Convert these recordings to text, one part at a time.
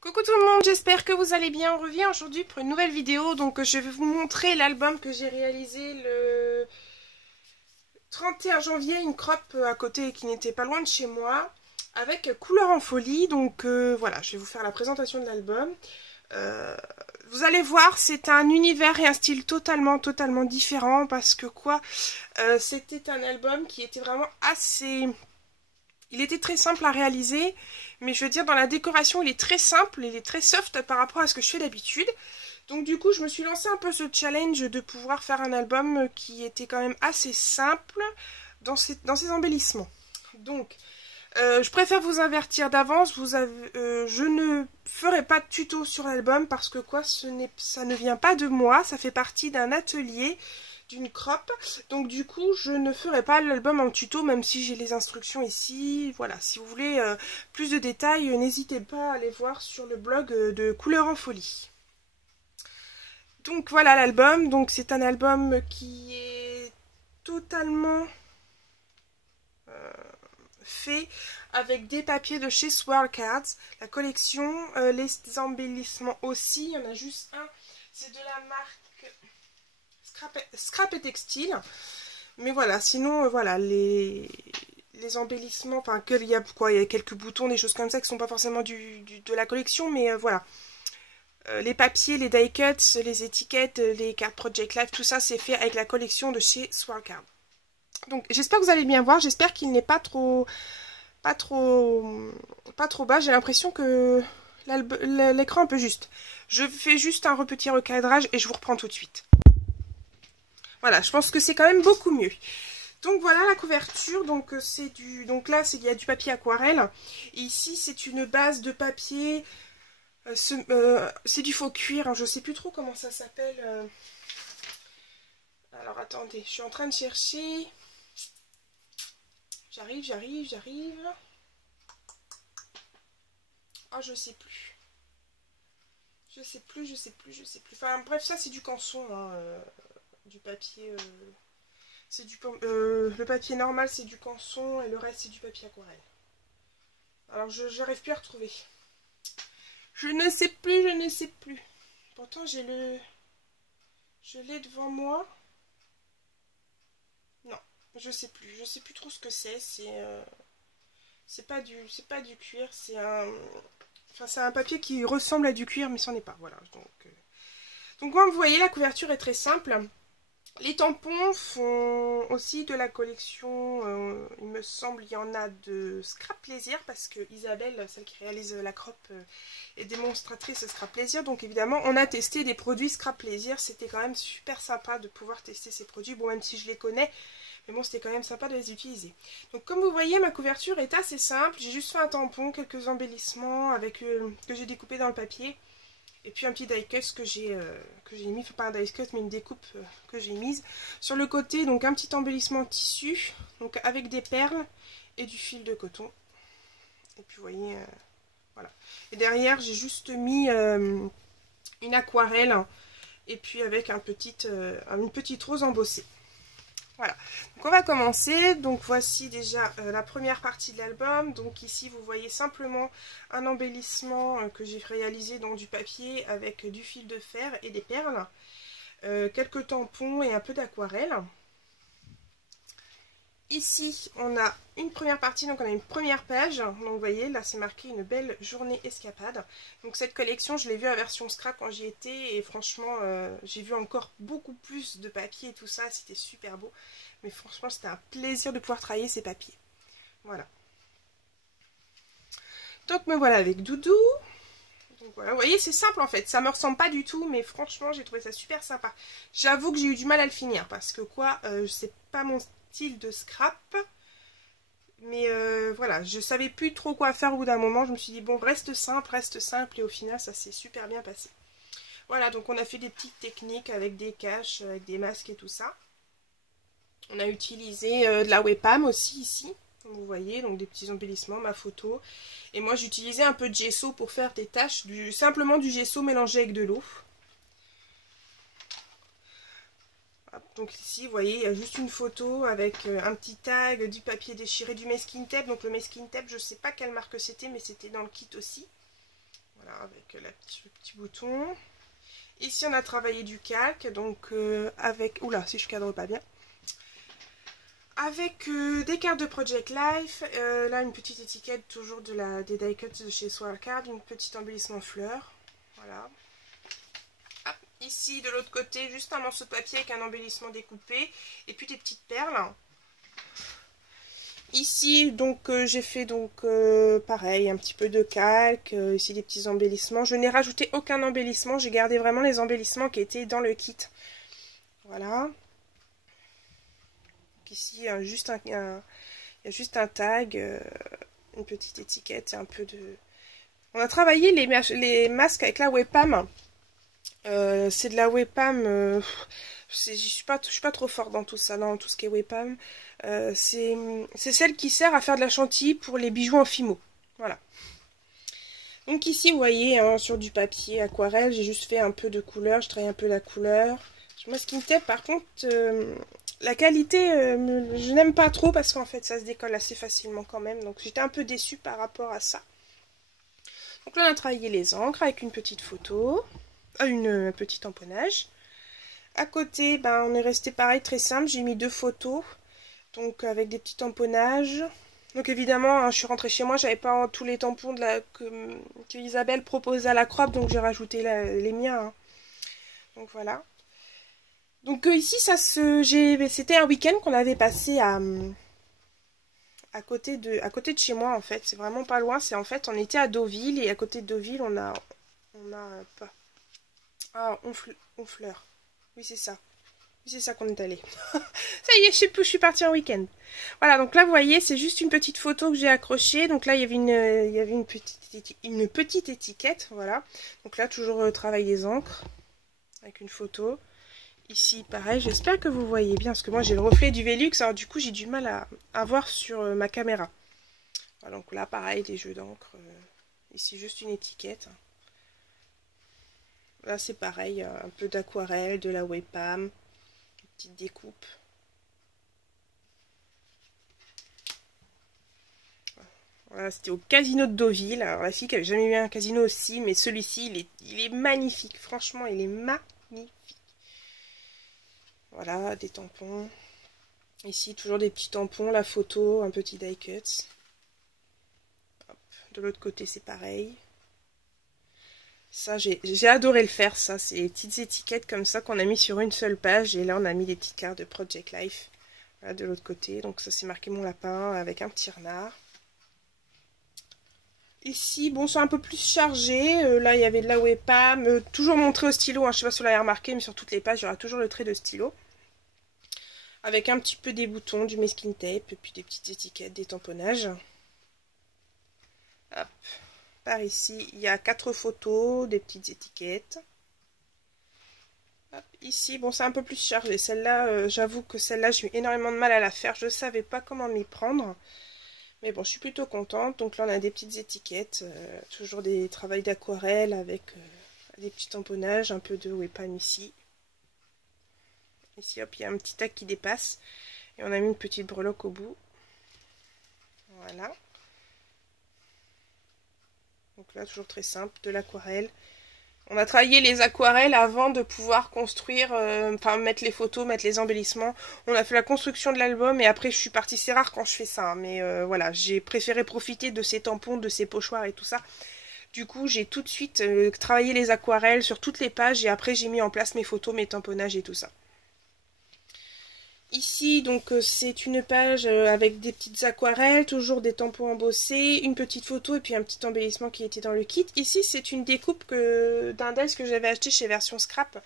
Coucou tout le monde, j'espère que vous allez bien. On revient aujourd'hui pour une nouvelle vidéo. Donc je vais vous montrer l'album que j'ai réalisé le 31 janvier, une crop à côté qui n'était pas loin de chez moi, avec Couleur en folie. Donc voilà, je vais vous faire la présentation de l'album. Vous allez voir, c'est un univers et un style totalement différent parce que c'était un album qui était vraiment assez... Il était très simple à réaliser, mais je veux dire, dans la décoration, il est très simple, il est très soft par rapport à ce que je fais d'habitude. Donc du coup, je me suis lancé un peu ce challenge de pouvoir faire un album qui était quand même assez simple dans ses embellissements. Donc, je préfère vous avertir d'avance, je ne ferai pas de tuto sur l'album parce que ça ne vient pas de moi, ça fait partie d'un atelier, d'une crop. Donc du coup, je ne ferai pas l'album en tuto, même si j'ai les instructions ici. Voilà, si vous voulez plus de détails, n'hésitez pas à aller voir sur le blog de Couleur en folie. Donc voilà l'album, donc c'est un album qui est totalement fait avec des papiers de chez Swirl Cards, la collection, les embellissements aussi, il y en a juste un, c'est de la marque Scrap et Textile, mais voilà, sinon voilà, les embellissements, enfin il y a quelques boutons, des choses comme ça qui sont pas forcément de la collection, mais voilà. Les papiers, les die cuts, les étiquettes, les cartes Project Life, tout ça c'est fait avec la collection de chez Swirl Cards. Donc j'espère que vous allez bien voir, j'espère qu'il n'est pas trop bas, j'ai l'impression que l'écran est un peu juste. Je fais juste un petit recadrage et je vous reprends tout de suite. Voilà, je pense que c'est quand même beaucoup mieux. Donc voilà la couverture, donc là il y a du papier aquarelle. Et ici c'est une base de papier, c'est du faux cuir, hein, je sais plus trop comment ça s'appelle. Alors attendez, je suis en train de chercher. J'arrive. Ah, je sais plus. Enfin bref, ça c'est du canson, hein, du papier. Le papier normal c'est du canson et le reste c'est du papier aquarelle. Alors je n'arrive plus à retrouver. Je ne sais plus. Pourtant je l'ai devant moi. Non, je sais plus trop ce que c'est. C'est pas du cuir, c'est un papier qui ressemble à du cuir, mais c'en est pas. Voilà. Donc comme vous voyez, la couverture est très simple. Les tampons font aussi de la collection, il me semble, il y en a de Scrap Plaisir, parce que Isabelle, celle qui réalise la crop, est démonstratrice Scrap Plaisir. Donc évidemment, on a testé des produits Scrap Plaisir. C'était quand même super sympa de pouvoir tester ces produits. Bon, même si je les connais, mais bon, c'était quand même sympa de les utiliser. Donc comme vous voyez, ma couverture est assez simple. J'ai juste fait un tampon, quelques embellissements que j'ai découpé dans le papier. Et puis un petit die cut que j'ai mis, enfin pas un die cut mais une découpe que j'ai mise. Sur le côté, donc un petit embellissement tissu, donc avec des perles et du fil de coton. Et puis vous voyez, voilà. Et derrière, j'ai juste mis une aquarelle et puis avec une petite rose embossée. Voilà, donc on va commencer. Donc voici déjà la première partie de l'album. Donc ici vous voyez simplement un embellissement que j'ai réalisé dans du papier avec du fil de fer et des perles, quelques tampons et un peu d'aquarelle. Ici on a une première partie, donc on a une première page. Donc vous voyez là c'est marqué une belle journée escapade. Donc cette collection je l'ai vue en version scrap quand j'y étais et franchement j'ai vu encore beaucoup plus de papier et tout ça, c'était super beau. Mais franchement c'était un plaisir de pouvoir travailler ces papiers. Voilà. Donc me voilà avec Doudou. Donc voilà, vous voyez c'est simple en fait, ça me ressemble pas du tout mais franchement j'ai trouvé ça super sympa. J'avoue que j'ai eu du mal à le finir parce que c'est pas mon style de scrap. Mais voilà, je savais plus trop quoi faire au bout d'un moment. Je me suis dit bon, reste simple. Et au final, ça s'est super bien passé. Voilà, donc on a fait des petites techniques avec des caches, avec des masques et tout ça. On a utilisé de la webcam aussi ici. Comme vous voyez, donc des petits embellissements, ma photo. Et moi, j'utilisais un peu de gesso pour faire des taches. Simplement du gesso mélangé avec de l'eau. Donc ici, vous voyez, il y a juste une photo avec un petit tag, du papier déchiré, du masking tape. Donc le masking tape, je ne sais pas quelle marque c'était, mais c'était dans le kit aussi. Voilà, avec le petit bouton. Ici, on a travaillé du calque, donc avec... Oula, si je cadre pas bien. Avec des cartes de Project Life. Là, une petite étiquette, toujours des die cuts de chez Swirlcard. Une petite embellissement fleur. Voilà. Hop, ici, de l'autre côté, juste un morceau de papier avec un embellissement découpé. Et puis des petites perles. Ici, donc, j'ai fait donc pareil, un petit peu de calque, ici des petits embellissements. Je n'ai rajouté aucun embellissement, j'ai gardé vraiment les embellissements qui étaient dans le kit. Voilà. Donc ici, il y a juste un tag, une petite étiquette et un peu de... On a travaillé les masques avec la webcam. C'est de la webcam... je suis pas trop forte dans tout ça, dans tout ce qui est webcam. C'est celle qui sert à faire de la chantilly pour les bijoux en fimo. Voilà. Donc ici, vous voyez, hein, sur du papier aquarelle, j'ai juste fait un peu de couleur. Je travaille un peu la couleur. Sur ma skin tape, par contre, la qualité, je n'aime pas trop parce qu'en fait, ça se décolle assez facilement quand même. Donc j'étais un peu déçue par rapport à ça. Donc là, on a travaillé les encres avec une petite photo, un petit tamponnage. À côté, ben, on est resté pareil, très simple. J'ai mis 2 photos, donc avec des petits tamponnages. Donc évidemment, hein, je suis rentrée chez moi, j'avais pas tous les tampons que Isabelle proposait à la crop, donc j'ai rajouté les miens. Hein. Donc voilà. Donc ici, c'était un week-end qu'on avait passé à côté de chez moi en fait. C'est vraiment pas loin. C'est en fait, on était à Deauville et à côté de Deauville, on a pas. Ah, Honfleur. Oui, c'est ça. Oui, c'est ça qu'on est allé. Ça y est, je suis partie en week-end. Voilà, donc là, vous voyez, c'est juste une petite photo que j'ai accrochée. Donc là, il y avait une petite étiquette, voilà. Donc là, toujours travail des encres avec une photo. Ici, pareil, j'espère que vous voyez bien, parce que moi, j'ai le reflet du Velux, alors du coup, j'ai du mal à voir sur ma caméra. Voilà, donc là, pareil, des jeux d'encre. Ici, juste une étiquette. Là, c'est pareil, un peu d'aquarelle, de la webcam, une petite découpe. Voilà, c'était au casino de Deauville. Alors, la fille qui n'avait jamais eu un casino aussi, mais celui-ci, il est magnifique. Franchement, il est magnifique. Voilà, des tampons. Ici, toujours des petits tampons, la photo, un petit die cut. Hop. De l'autre côté, c'est pareil. Ça, j'ai adoré le faire, ça. C'est des petites étiquettes comme ça qu'on a mis sur une seule page. Et là, on a mis des petites cartes de Project Life. Voilà, de l'autre côté. Donc ça, c'est marqué mon lapin avec un petit renard. Ici, bon, c'est un peu plus chargé. Là, il y avait de la webcam. Toujours mon trait au stylo. Hein. Je sais pas si vous l'avez remarqué, mais sur toutes les pages, il y aura toujours le trait de stylo. Avec un petit peu des boutons, du masking tape. Et puis des petites étiquettes, des tamponnages. Hop. Par ici, il y a 4 photos, des petites étiquettes. Hop, ici, bon, c'est un peu plus chargé. Celle-là, j'avoue que celle-là, j'ai eu énormément de mal à la faire. Je ne savais pas comment m'y prendre. Mais bon, je suis plutôt contente. Donc là, on a des petites étiquettes. Toujours des travails d'aquarelle avec des petits tamponnages. Un peu de webcam ici. Ici, hop, il y a un petit tag qui dépasse. Et on a mis une petite breloque au bout. Voilà. Donc là, toujours très simple, de l'aquarelle. On a travaillé les aquarelles avant de pouvoir construire, enfin mettre les photos, mettre les embellissements. On a fait la construction de l'album et après je suis partie, c'est rare quand je fais ça. Hein, mais voilà, j'ai préféré profiter de ces tampons, de ces pochoirs et tout ça. Du coup, j'ai tout de suite travaillé les aquarelles sur toutes les pages et après j'ai mis en place mes photos, mes tamponnages et tout ça. Ici, donc, c'est une page avec des petites aquarelles, toujours des tampons embossés, une petite photo et puis un petit embellissement qui était dans le kit. Ici, c'est une découpe d'un dies que j'avais acheté chez Version Scrap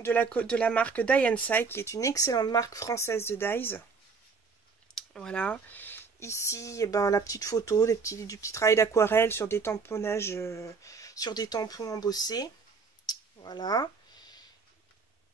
de la marque Die & Side, qui est une excellente marque française de dies. Voilà. Ici, eh ben, la petite photo, du petit travail d'aquarelle sur des tamponnages, sur des tampons embossés. Voilà.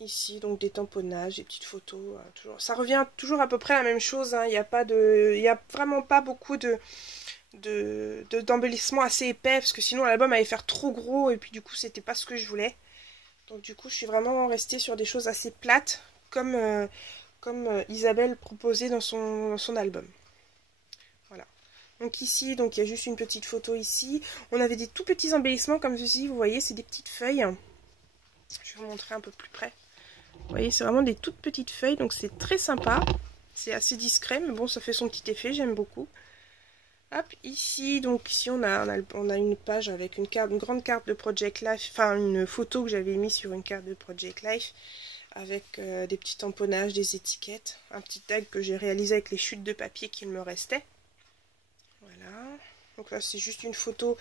Ici, donc des tamponnages, des petites photos. Toujours. Ça revient toujours à peu près la même chose. Hein. Il n'y a vraiment pas beaucoup d'embellissement assez épais. Parce que sinon, l'album allait faire trop gros. Et puis, du coup, c'était pas ce que je voulais. Donc, du coup, je suis vraiment restée sur des choses assez plates. Comme Isabelle proposait dans son album. Voilà. Donc ici, donc il y a juste une petite photo ici. On avait des tout petits embellissements comme ceci, vous voyez, c'est des petites feuilles. Je vais vous montrer un peu plus près. Vous voyez, c'est vraiment des toutes petites feuilles, donc c'est très sympa. C'est assez discret, mais bon, ça fait son petit effet, j'aime beaucoup. Hop, ici, donc ici on a une page avec une grande carte de Project Life, enfin une photo que j'avais mise sur une carte de Project Life, avec des petits tamponnages, des étiquettes, un petit tag que j'ai réalisé avec les chutes de papier qu'il me restait. Voilà, donc là c'est juste une photo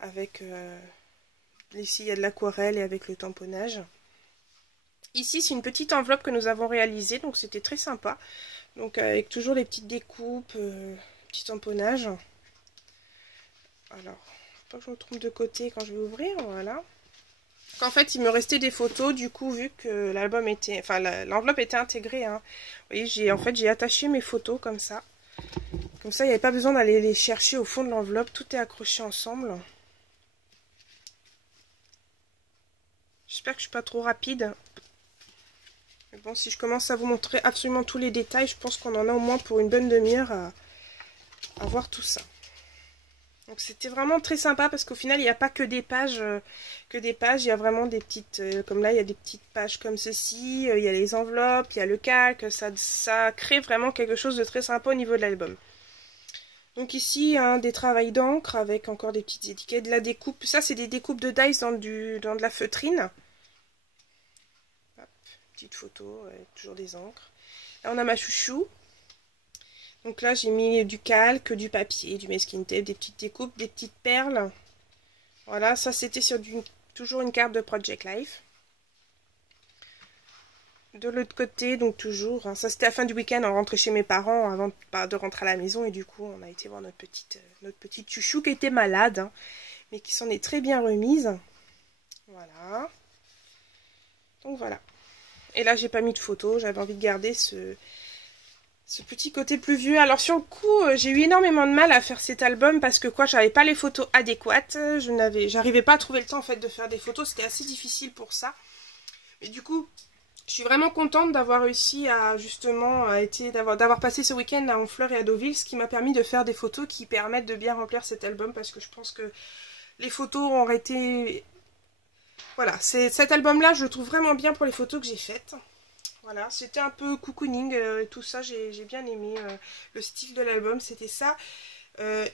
avec, ici il y a de l'aquarelle et avec le tamponnage. Ici c'est une petite enveloppe que nous avons réalisée, donc c'était très sympa, donc avec toujours les petites découpes, petits tamponnages. Alors, faut pas que je me trompe de côté quand je vais ouvrir, voilà. En fait, il me restait des photos, du coup, vu que l'album était, enfin, l'enveloppe était intégrée, hein. Vous voyez, j'ai attaché mes photos comme ça. Comme ça, il n'y avait pas besoin d'aller les chercher au fond de l'enveloppe. Tout est accroché ensemble. J'espère que je suis pas trop rapide. Mais bon, si je commence à vous montrer absolument tous les détails, je pense qu'on en a au moins pour une bonne demi-heure à voir tout ça. Donc c'était vraiment très sympa parce qu'au final il n'y a pas que des pages, il y a vraiment des petites, comme là il y a des petites pages comme ceci, il y a les enveloppes, il y a le calque, ça crée vraiment quelque chose de très sympa au niveau de l'album. Donc ici des travails d'encre avec encore des petites étiquettes, de la découpe, ça c'est des découpes de dice dans de la feutrine. Hop, petite photo, toujours des encres. Là on a ma chouchou. Donc là, j'ai mis du calque, du papier, du masking tape, des petites découpes, des petites perles. Voilà, ça c'était sur toujours une carte de Project Life. De l'autre côté, donc toujours, ça c'était à la fin du week-end, on rentrait chez mes parents avant de rentrer à la maison. Et du coup, on a été voir notre petite chouchou qui était malade, hein, mais qui s'en est très bien remise. Voilà. Donc voilà. Et là, j'ai pas mis de photo, j'avais envie de garder ce petit côté plus vieux. Alors sur le coup, j'ai eu énormément de mal à faire cet album parce que j'avais pas les photos adéquates. J'arrivais pas à trouver le temps en fait de faire des photos, c'était assez difficile pour ça. Mais du coup, je suis vraiment contente d'avoir réussi à justement d'avoir passé ce week-end à Honfleur et à Deauville, ce qui m'a permis de faire des photos qui permettent de bien remplir cet album parce que je pense que les photos auraient été... Voilà, cet album-là, je le trouve vraiment bien pour les photos que j'ai faites. Voilà, c'était un peu cocooning, tout ça, j'ai bien aimé le style de l'album, c'était ça.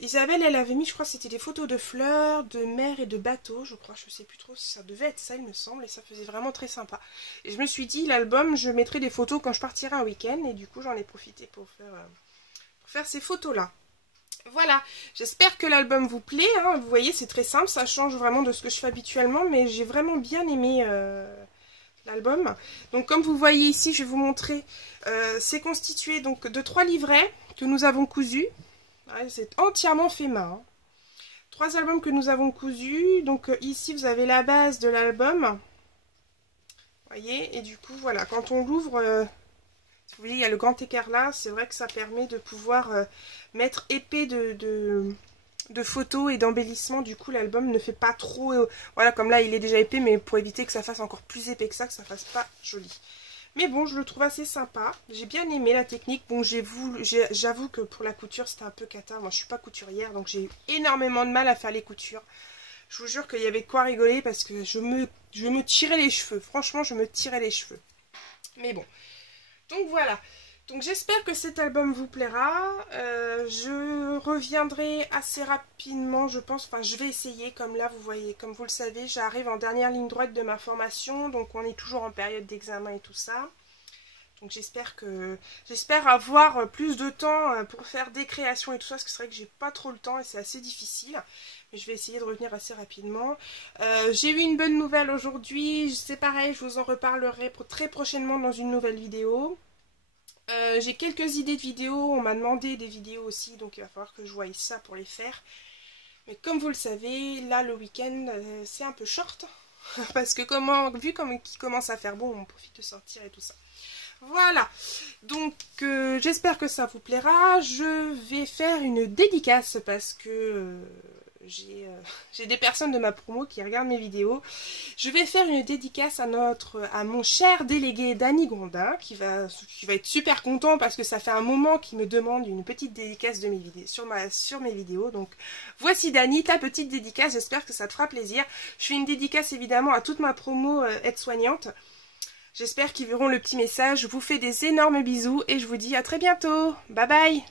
Isabelle, elle avait mis, je crois, c'était des photos de fleurs, de mer et de bateaux, je crois, je sais plus trop, ça devait être ça, il me semble, et ça faisait vraiment très sympa. Et je me suis dit, l'album, je mettrai des photos quand je partirai un week-end, et du coup, j'en ai profité pour faire ces photos-là. Voilà, j'espère que l'album vous plaît, hein. Vous voyez, c'est très simple, ça change vraiment de ce que je fais habituellement, mais j'ai vraiment bien aimé... l'album. Donc comme vous voyez ici, je vais vous montrer, c'est constitué donc de 3 livrets que nous avons cousus. Ouais, c'est entièrement fait main. 3 albums que nous avons cousus. Donc ici vous avez la base de l'album. Vous voyez, et du coup voilà, quand on l'ouvre, vous voyez, il y a le grand écart là, c'est vrai que ça permet de pouvoir mettre épais de photos et d'embellissements. Du coup l'album ne fait pas trop, voilà, comme là il est déjà épais, mais pour éviter que ça fasse encore plus épais que ça fasse pas joli. Mais bon, je le trouve assez sympa, j'ai bien aimé la technique. Bon, j'avoue que pour la couture c'était un peu cata, moi je suis pas couturière, donc j'ai eu énormément de mal à faire les coutures. Je vous jure qu'il y avait quoi rigoler parce que je me tirais les cheveux, franchement je me tirais les cheveux. Mais bon, donc voilà. Donc j'espère que cet album vous plaira, je reviendrai assez rapidement je pense, enfin je vais essayer, comme là vous voyez, comme vous le savez, j'arrive en dernière ligne droite de ma formation, donc on est toujours en période d'examen et tout ça. Donc j'espère avoir plus de temps pour faire des créations et tout ça, parce que c'est vrai que j'ai pas trop le temps et c'est assez difficile. Mais je vais essayer de revenir assez rapidement. J'ai eu une bonne nouvelle aujourd'hui, c'est pareil, je vous en reparlerai très prochainement dans une nouvelle vidéo. J'ai quelques idées de vidéos, on m'a demandé des vidéos aussi, donc il va falloir que je voie ça pour les faire. Mais comme vous le savez, là le week-end c'est un peu short, parce que vu qu'il commence à faire bon, on profite de sortir et tout ça. Voilà, donc j'espère que ça vous plaira. Je vais faire une dédicace parce que j'ai des personnes de ma promo qui regardent mes vidéos. Je vais faire une dédicace à mon cher délégué Danny Grondin qui va être super content parce que ça fait un moment qu'il me demande une petite dédicace de mes vidéos, sur mes vidéos. Donc voici Danny, ta petite dédicace, j'espère que ça te fera plaisir. Je fais une dédicace évidemment à toute ma promo aide-soignante. J'espère qu'ils verront le petit message. Je vous fais des énormes bisous et je vous dis à très bientôt. Bye bye.